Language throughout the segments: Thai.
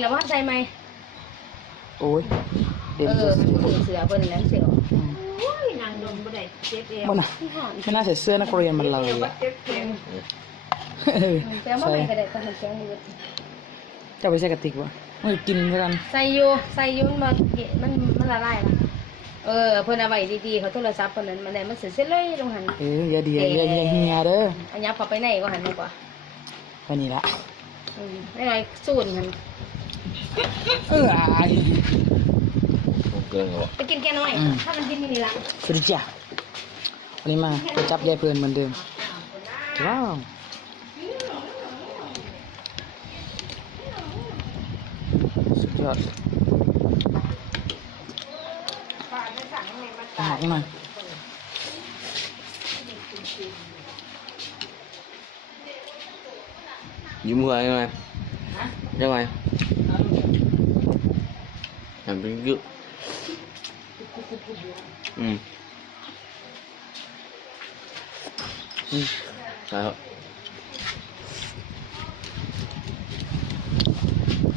แล้วว่าใส่ไหมโอ้ยเด่นเอสุอดมันถือเสือเพิ่นแล้วเสือๆอืมโอ้ยนางดมบ่ได้เจ็บเอวมันน่ะไม่น่าใส่เสื้อนักเรียนมันเลยเอวอะเจ็บแขนเออแต่ว่าใส่ไม่ก็ได้แต่มันแข็งอยู่จะเอาไปใส่กระติกวะมันกินเท่ากันใส่อยู่ใส่อยู่มันมันมันละลายละเออเพิ่นเอาไว้ดีๆเขาโทรศัพท์เพิ่นนั้นมันได้มันเสียเส้นเลยลงหันเอออย่าเดียอย่าอย่าเฮียเด้ออันยับเข้าไปในก็หันดีกว่าวันนี้ละอืมไม่ไรสูนหัน เอออายเกินกว่าไปกินแกน้อย ถ้ามันกินนี่ละสวัสดีจ้ะวันนี้มาไปจับยายเพลินเหมือนเดิมว้าวสุดยอดอาหารนี่มายิ้มหัวยังไงยังไง ทำเป็นยึกอืมอืมใช่ครับ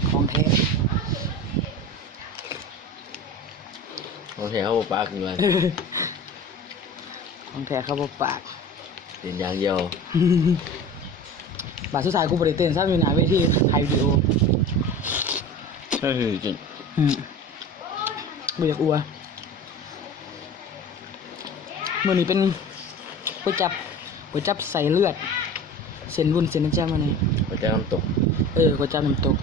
ของแท้เขาแถวเขาบอกปากกันเลยของแท้เขาบอกปากเด่นอย่างเดียวบาทสุดท้ายกูบริเต้นซ้ำอยู่หน้าเวทีถ่ายวิดีโอใช่คือจริงอืม บ่อยากอัวมื่อนี้เป็นก๋วยจับก๋วยจับใส่เลือด เส้นรุ่นเส้นนะจ๊ะมื่อนี้พระเจ้าน้ำตก เออก๋วยจับน้ำตก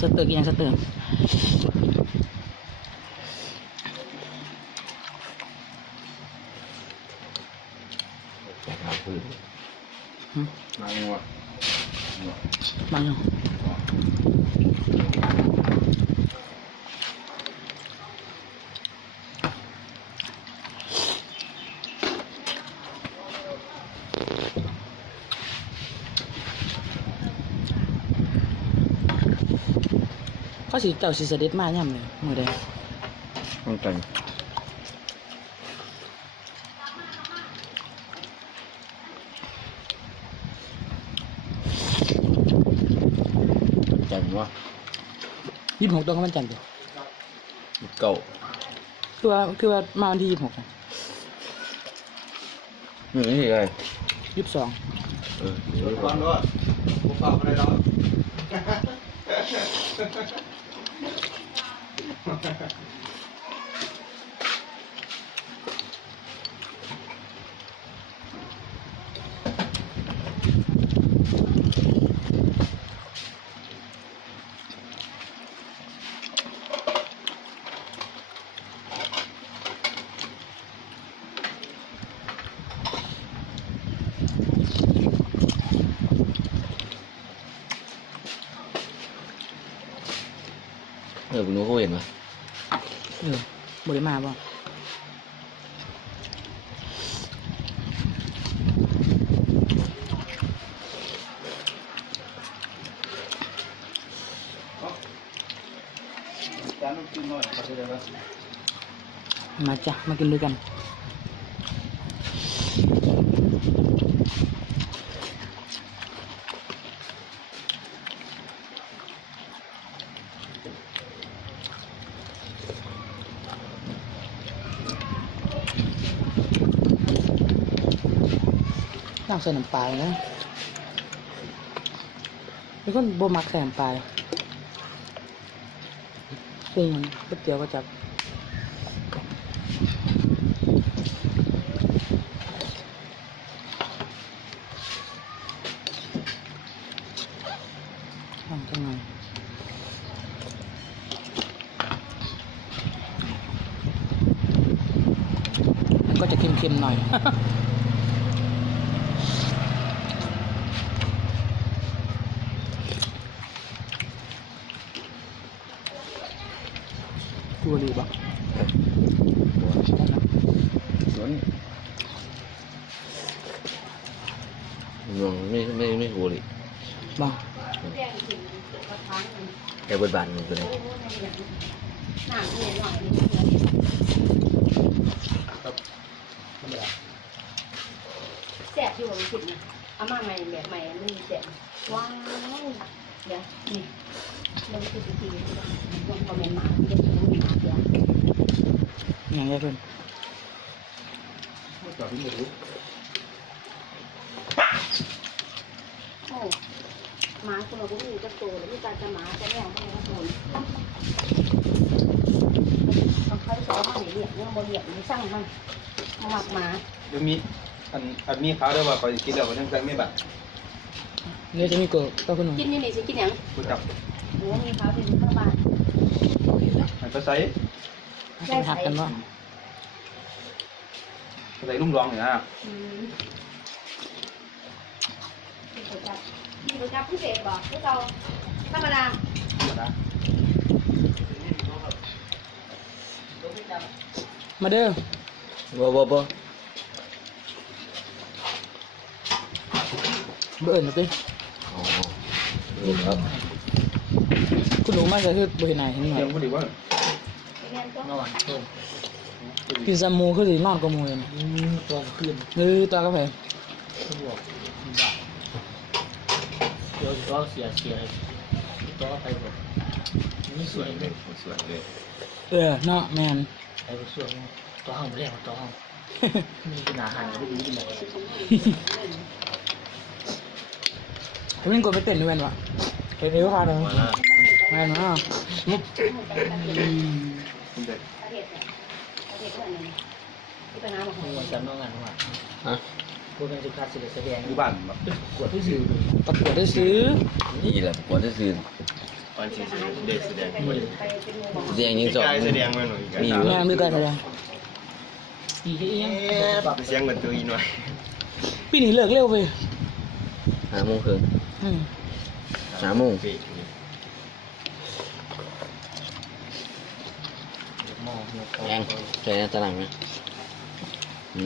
สเติร์กอีกอยังสเติร์ก หาพื้นมางัวบางอย่างเขา จ้าสิเสด็จมาย่ำเลยมือใดต้องกันจันวะยี่สิบหกตัวเขามันจันทร์อยู่เก่าคือว่าคือว่ามาวันที่ยี่สิบหกหนึ่งนี่อะไรยี่สิบสองเออเดี๋ยวก่อนด้วยผมฝากอะไรเรา เออคุณรู้เขาเห็นไหมเออบริมาบ่จานน้ำจิ้มหน่อยขอโทษด้วยนะมาจ้ะมากินด้วยกัน น้ำใส่น้ำปลาเนะเป็นคนบ่มักใส่น้ำปลาป็นหยังก๋วยเตี๋ยวก็จับทำจังไงมันก็จะเค็มๆหน่อย แต่บบาทมันคืออะไรแสบอยู่ขอผิดนะเอามาไงแบบใหม่ไม่แสบว้าวเดี๋ยวนี่เราคืองคอมเมนต์มาเดี๋ยวจะมีมาเดี๋ยวยังไงเพื่อนโอ้ หมาตัวเราก็มีจะโตแล้วมีการจะหมาจะแม่ไม่ก็โตต้องใช้สองมาเรียกเนี่ยบริเวณมันสร้างมันมาหมักหมาเดี๋ยวมีอันอันมีขาวด้วยว่าคอยกินแล้วมันยังใส่ไม่บัดเนี่ยจะมีเกิดก็คุณหนูกินนี่นี่สิกินยังกูจับหรือว่ามีเขาเป็นข้าวบ้านมันก็ใส่จะไปหักกันว่าใส่ลุ่มรองเนี่ยนะ อืมมีประจับมีประจับพิเศษบอกพวกเราธรรมดามาเด้อบ่บ่บ่เบิ่นเอา ดี๋ยวก็เสียเสียเลยตัวไปหมดนี่สวยเลยสวยเลยเออเนาะแมนไอ้ผู้ส่วนตัวห้องเรียกว่าตัวห้องมีขนาดหันไม่รู้ที่ไหนถ้าเป็นกดไปเต้นด้วยแม่นวะเต้นเอวขาดเลยมาแม่นเนาะคุณเด็กประเทศเนี่ยประเทศเพื่อนเนี่ยที่ไปน้ำบอกมีวันจำนองงานว่าฮะ พวกเป็นสุภาษิตแสดงอยู่บ้านแบบกวดที่สื่อประกวดได้ซื้อนี่แหละปวดที่ซื่นวันที่เด็กแสดงไปเป็นงูบอกแสดงยิงสองกายแสดงมาหน่อยกันมีอยู่แม่นมีการแสดงอีกยังเสียงเหมือนตัวอีหน่อยปีนี้เลิกเร็วไปห้าโมงครึ่งอืมห้าโมงปีกมองหัวแองใส่ในตารางไหม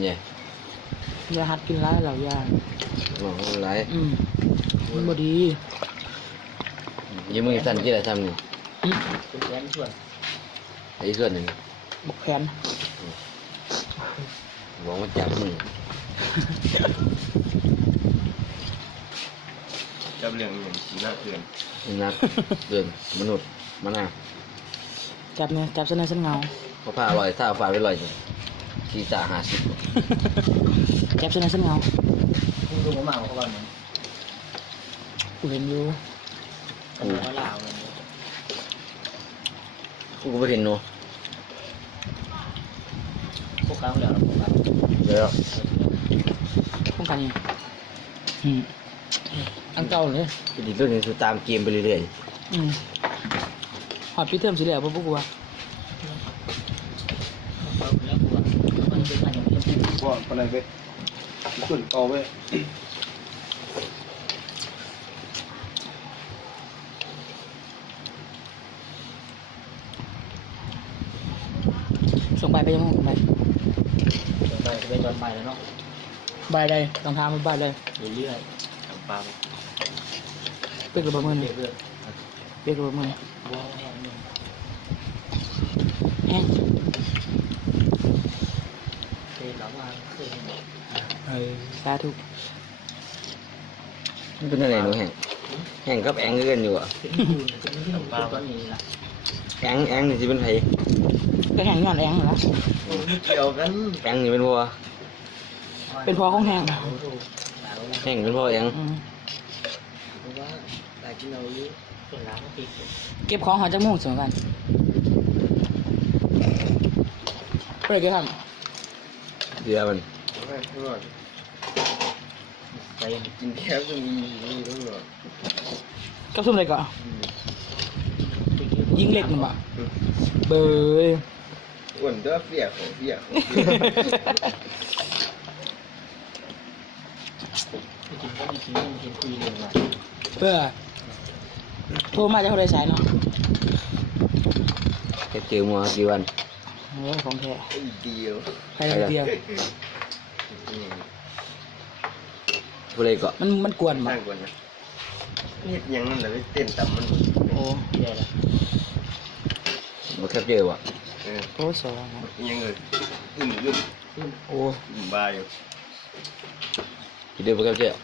นี่อ ย่าหัดกินร้ายเหล่ายามองอะไรอืมมันบ่ดียืมมือสั่นที่ไหนทำนี่อืมเป็นแขนส่วนไอ้ส่วนหนึ่งบอกแขนบอกว่าจับมือจับเรื่องอย่างชีหน้าเพื่อนนักเรื่องมนุษย์มนาจับเนี่ยจับเส้นในเส้นเงาเขาพาลอยท่าฟ้าไปลอยจังชีตาหาสิบ จับเส้นในเส้นเงาคุณดูมาเขาบ้านนั้นกูเห็นอยู่กันว่าลาวเลยกูก็ไม่เห็นเนาะพวกเขาแล้วพวกเขาเดี๋ยวป้องกันยังอืมอันเก่าเลยคือดีเรื่องนี้คือตามเกมไปเรื่อยอืมหอดพี่เทิมสิแหละพ่อพวกกูว่าเขาแล้วกลัวมันเป็นอะไรอย่างเงี้ยว่าคนไหนไป ขึ้นเอาไปส่งใบไปยังไงส่งใบไปไปตอนไปแล้วเนาะใบใดต้องทำเป็นใบใดเรื่อยๆทำปลาเปียกระเบิดมือเรื่นี่อยเปียกระเบิดมือๆว้าวแห้งนึงแห้งเคยหลังมาเคย เออสาธุๆมันเป็นอะไรหนูแห้งแห้งกับแองเกินอยู่อะเป็นยูนเป็นที่หนุ่มตอนนี้ล่ะแองแองนี่สิเป็นไผก็แห้งย้อนแองเหรอเกี่ยวกันแองนี่เป็นพ่อเป็นพอของแห้งแห้งเป็นพ่อแองอืมเพราะว่าหลายที่เราเยอะส่วนล้างก็ปิดเก็บของหอจากโมุ่งสวนกันเพื่อเก็บทเดือมัน ม่ทั้งหมดไปกินแคบจะมีมีทั้งหมดำกับซุ่มอะไรก่อนยิงเล็กนี่บ่เบยอ้วนตัวเปียกของเปียกกินก็มีกินมีกินคุยเลยว่ะเพื่อโทรมาจะเขาได้ใช้เนาะแค่เจอมัวกี่วันโอ้ของแท้ เดียว ใครเดียว ผู้ใดก็มันมันกวนบ่สร้างก่อนนะนี่ยังนั่นแหละไปเต้นต่ำมันโอ้เดี๋ยวละบ่แค่เจอว่ะเออโอ้สองนะยังเอออึ้มอึ้มโอ้อึ้มบ้าอยู่คิดดูบ่แค่เจออ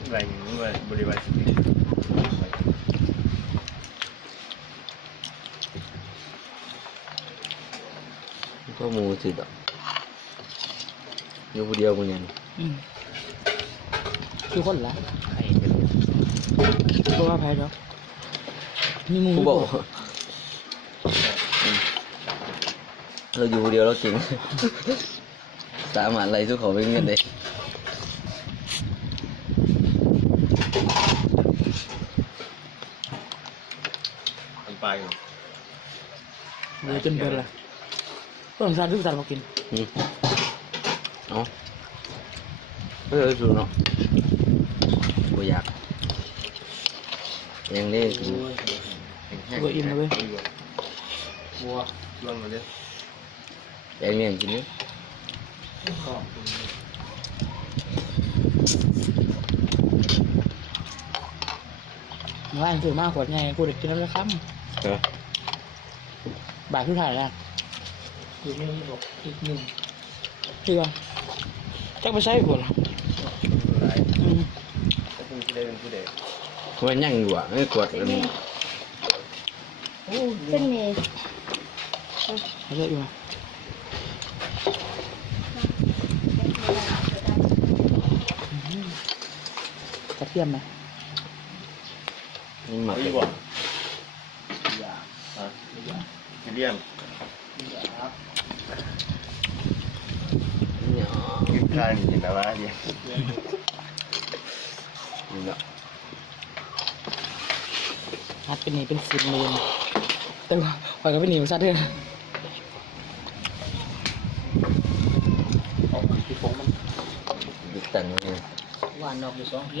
อะไรอย่างนี้ว่าบริวารสิบก็หมูสิดอกอยู่ผู้เดียวกูยังอืม คือคนละไข่เป็นเพราะว่าไผดอกมีหมูกูบอกอืมเราอยู่ผู้เดียวเราเก่งสามารถอะไรทุกเขาเป็นเงินเลยอันปลายอยู่เหลือจนเบิดละก็สงสารทุกสัตว์มากินอืมเอา เออสูเนาะกูอยากยังเล่กูก็อิ่มแล้วเว้ยวัวร่วงมาเลยแองเลี้ยงกินนี่ก็ว่านถือมากขวดไงกูเด็กกินแล้วละคเออำบาทที่ถ่ายละคือไม่บอกอีกหนึ่งพี่ว่าจักไปใช้ขวดละหลายอืม แต่ผู้ที่ได้เป็นผู้ใดมันยังอยู่อะไม่กดเป็นมันไงโอ้เส้นเมย์เอาเยอะอยู่อะกระเทียมไหมมันหมักเอาอีกบ่อย่าฮะอย่ากิเลียนอย่าเนี่ยกินข้าวนี่กินอะไรเนี่ย นี่เนาะฮัดเป็นหนีเป็นสิบเลยแต่ว่าปล่อยก็เป็นหนีมาซะเถอะออกที่ผมมันดิตันนี่หวานออกอยู่สองเดือน